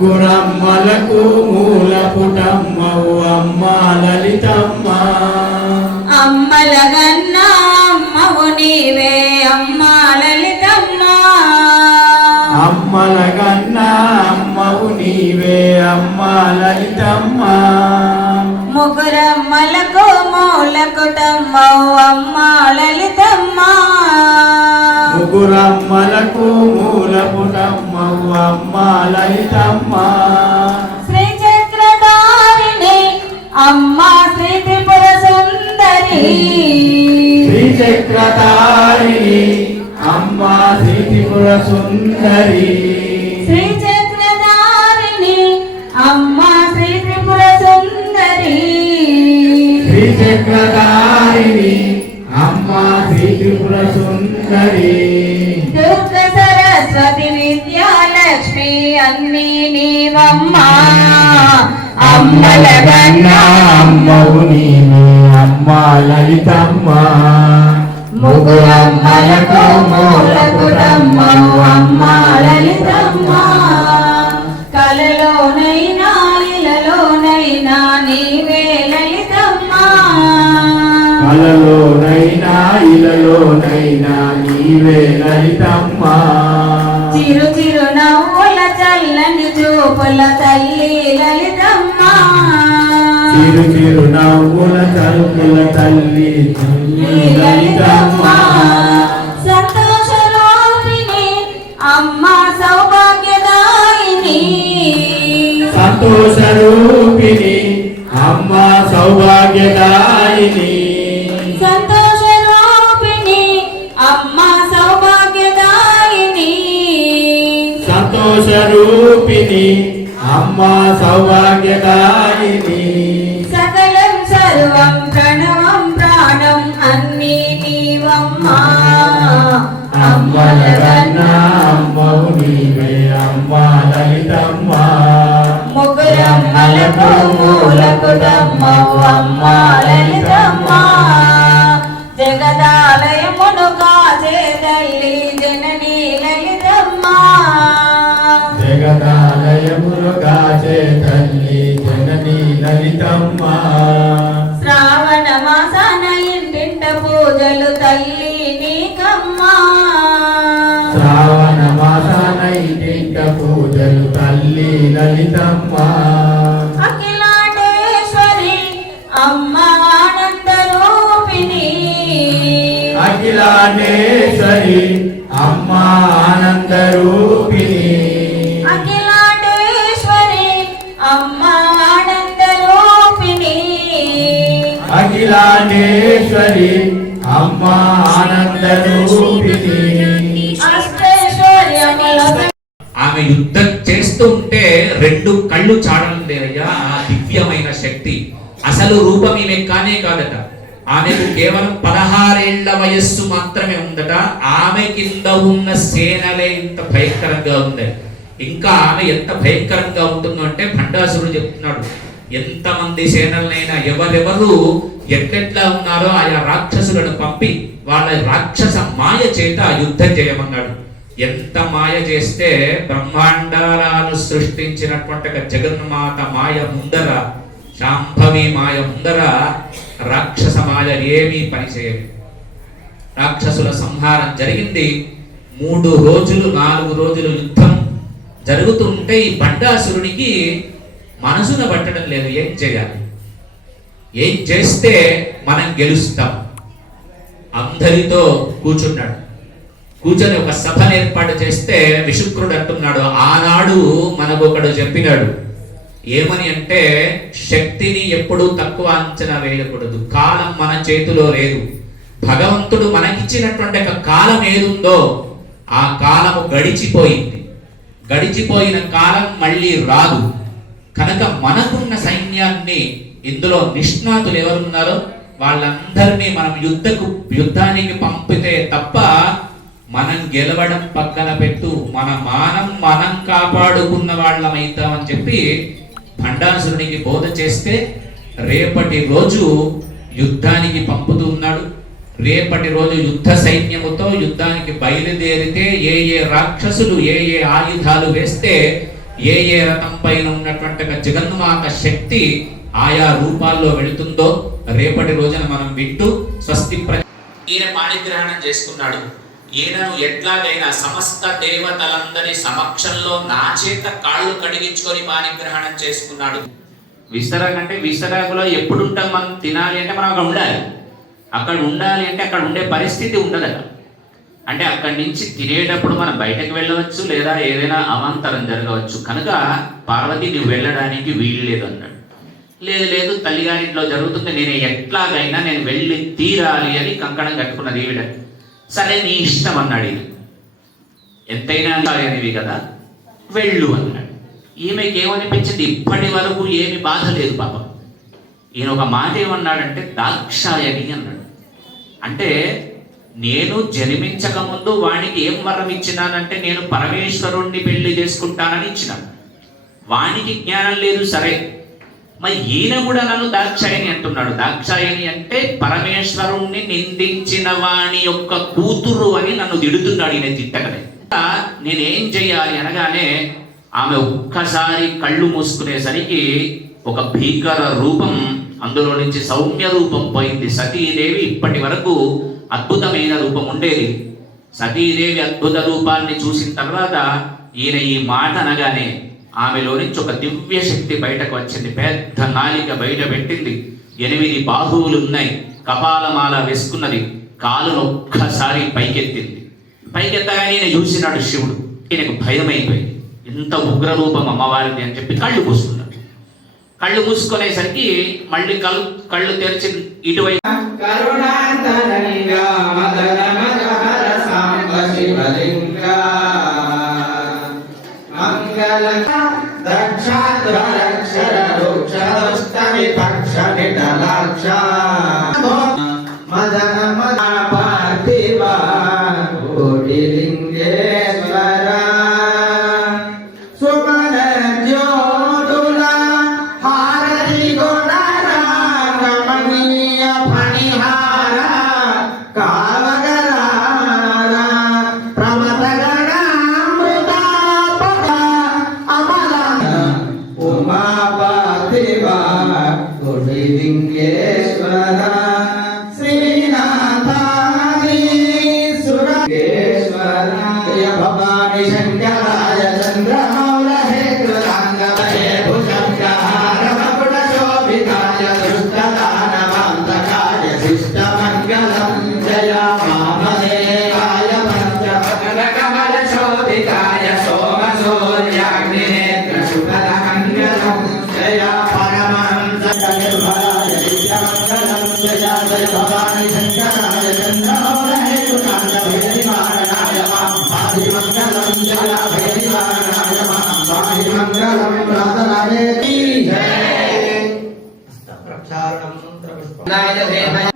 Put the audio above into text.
ముగ్గురమ్మలకు మూల పుటమ్మవు అమ్మ లలితమ్మ అమ్మల గన్నా అమ్మవు నీవే అమ్మ లలితమ్మ అమ్మల గన్నా అమ్మవు నీవే అమ్మ లలితమ్మ ముగ్గురమ్మలకు మూలకుటమ్మవు అమ్మ లలితమ్మ ముగ్గురమ్మలకు మూల పుటమ్మవు అమ్మ లలితమ్మ శ్రీ చక్రధారిణి అమ్మ శ్రీ త్రిపుర సుందరి. శ్రీచక్రధారిణి అమ్మ శ్రీపుర సుందరి. శ్రీ చక్రధారిణి అమ్మ శ్రీ త్రిపుర సుందరి. శ్రీచక్రధారిణి అమ్మ శ్రీపుర సుందరి. అన్ని నీవమ్మ. అమ్మల గన్నా అమ్మవు నీవే అమ్మ లలితమ్మ. ముగ్గురమ్మలకు మూలకుటమ్మవు అమ్మ లలితమ్మ. కలలోనైనా ఇలలోనైనా నీవే లలితమ్మ. కలలోనైనా ఇలలోనైనా నీవే లలితమ్మ. చిరు చిరు చూపుల తల్లి లలితమ్మ. చిరు చిరు నవ్వుల తలుపుల తల్లి లలితమ్మ. సంతోష రూపిణి అమ్మ సౌభాగ్యదాయిని. సంతోష రూపిణి అమ్మ సౌభాగ్యదాయిని. సంతోష రూపిణి అమ్మ సౌభాగ్యదాయిని. సంతోష రూపిణి అమ్మ సౌభాగ్యదాయిని జగదాలయములు కాచే తల్లి జనని లలితమ్మ శ్రావణ మాసాన ఇంటింట పూజలు తల్లి నీకమ్మ శ్రావణ మాసాన ఇంటింట పూజలు తల్లి లలితమ్మ. అఖిలాండేశ్వరి అమ్మ ఆనంద రూపిణి అఖిలాండేశ్వరి అమ్మ ఆనంద రూపిణి అఖిలాండేశ్వరి అమ్మ ఆనంద రూపిణి ఆమె యుద్ధం చేస్తూ ఉంటే రెండు కళ్ళు చాడలేదయ్యా ఆ దివ్యమైన శక్తి. అసలు రూపం ఈమె కానే కాదట. ఆమెకు కేవలం పదహారేళ్ళ వయస్సు మాత్రమే ఉందట. ఆమె కింద ఉన్న సేనలే ఇంత భయంకరంగా ఉంది ఇంకా ఆమె ఎంత భయంకరంగా ఉంటుందో అంటే భండాసురుడు చెప్తున్నాడు. ఎంతమంది సేనలనైనా ఎవరెవరు ఎట్లెట్లా ఉన్నారో ఆయా రాక్షసులను పంపి వాళ్ళ రాక్షస మాయ చేత యుద్ధం చేయమన్నాడు. ఎంత మాయ చేస్తే బ్రహ్మాండాలను సృష్టించినటువంటి జగన్మాత మాయ ముందర శాంభవి మాయ ముందర రాక్షస మాయ ఏమీ పనిచేయదు. రాక్షసుల సంహారం జరిగింది. మూడు రోజులు నాలుగు రోజులు యుద్ధం జరుగుతుంటే ఈ బండాసురునికి మనసును పట్టడం లేదు ఏం చేయాలి? ఏం చేస్తే మనం గెలుస్తాం? అందరితో కూర్చున్నాడు. కూర్చొని ఒక సభను ఏర్పాటు చేస్తే విశుక్రుడు అంటున్నాడు ఆనాడు మనకొకడు చెప్పినాడు ఏమని అంటే శక్తిని ఎప్పుడూ తక్కువ అంచనా వేయకూడదు కాలం మన చేతిలో లేదు. భగవంతుడు మనకిచ్చినటువంటి ఒక కాలం ఏదుందో ఆ కాలము గడిచిపోయింది. గడిచిపోయిన కాలం మళ్ళీ రాదు. కనుక మనకున్న సైన్యాన్ని ఇందులో నిష్ణాతులు ఎవరున్నారో వాళ్ళందరినీ మనం యుద్ధకు యుద్ధానికి పంపితే తప్ప మనం గెలవడం పక్కన పెట్టు మన మానం మనం కాపాడుకున్న వాళ్ళమైతామని చెప్పి భండాసురునికి బోధ చేస్తే రేపటి రోజు యుద్ధానికి పంపుతున్నాడు రేపటి రోజు యుద్ధ సైన్యముతో యుద్ధానికి బయలుదేరితే ఏ ఏ రాక్షసులు ఏ ఏ ఆయుధాలు వేస్తే ఏ ఏ రథం పైన ఉన్నటువంటి ఒక జగన్మాత శక్తి ఆయా రూపాల్లో వెళుతుందో రేపటి రోజున మనం వింటూ స్వస్తి ప్ర ఈయన పాణిగ్రహణం చేసుకున్నాడు. ఈయనను ఎట్లాగైనా సమస్త దేవతలందరి సమక్షంలో నా చేత కాళ్ళు కడిగించుకొని పాణిగ్రహణం చేసుకున్నాడు. విస్తరాక్ అంటే విస్తరాకులో ఎప్పుడు ఉంటాం మనం తినాలి అంటే మనం అక్కడ ఉండాలి. అక్కడ ఉండాలి అంటే అక్కడ ఉండే పరిస్థితి ఉండదట. అంటే అక్కడి నుంచి తినేటప్పుడు మనం బయటకు వెళ్ళవచ్చు లేదా ఏదైనా అవాంతరం జరగవచ్చు. కనుక పార్వతి నువ్వు వెళ్ళడానికి వీలు లేదు అన్నాడు. లేదు లేదు తల్లిగారింట్లో జరుగుతుంది. నేను ఎట్లాగైనా నేను వెళ్ళి తీరాలి అని కంకణం కట్టుకున్నది ఈవిడ. సరే నీ ఇష్టం అన్నాడు ఇది ఎంతైనా అనేవి కదా. వెళ్ళు అన్నాడు. ఈమెకి ఏమనిపించింది ఇప్పటి వరకు ఏమి బాధ లేదు పాపం. ఈయన ఒక మాట ఏమన్నాడంటే దాక్షాయని అన్నాడు. అంటే నేను జన్మించక ముందు వానికి ఏం వరం ఇచ్చినానంటే నేను పరమేశ్వరుణ్ణి పెళ్ళి చేసుకుంటానని ఇచ్చిన. వానికి జ్ఞానం లేదు సరే. మరి ఈయన కూడా నన్ను దాక్షాయని అంటున్నాడు. దాక్షాయని అంటే పరమేశ్వరుణ్ణి నిందించిన వాణి యొక్క కూతురు అని నన్ను తిడుతున్నాడు ఈయన తిట్టకనే నేనేం చెయ్యాలి అనగానే ఆమె ఒక్కసారి కళ్ళు మూసుకునేసరికి ఒక భీకర రూపం అందులో నుంచి సౌమ్య రూపం పోయింది. సతీదేవి ఇప్పటి వరకు అద్భుతమైన రూపం ఉండేది. సతీదేవి అద్భుత రూపాన్ని చూసిన తర్వాత ఈయన ఈ మాట అనగానే ఆమెలో నుంచి ఒక దివ్య శక్తి బయటకు వచ్చింది. పెద్ద నాలిక బయట పెట్టింది. ఎనిమిది బాహువులు ఉన్నాయి కపాలమాల వేసుకున్నది. కాలును ఒక్కసారి పైకెత్తింది. పైకెత్తగానే ఈయన చూసినాడు శివుడు. ఈయనకు భయం అయిపోయింది ఇంత ఉగ్ర రూపం అమ్మవారిది అని చెప్పి కళ్ళు మూసుకున్నాడు కళ్ళు మూసుకునేసరికి మళ్ళీ కళ్ళు కళ్ళు తెరిచి ఇటువైపు కరుణాంతరంగా మదన మదహర సాంబ శివలింగా pervading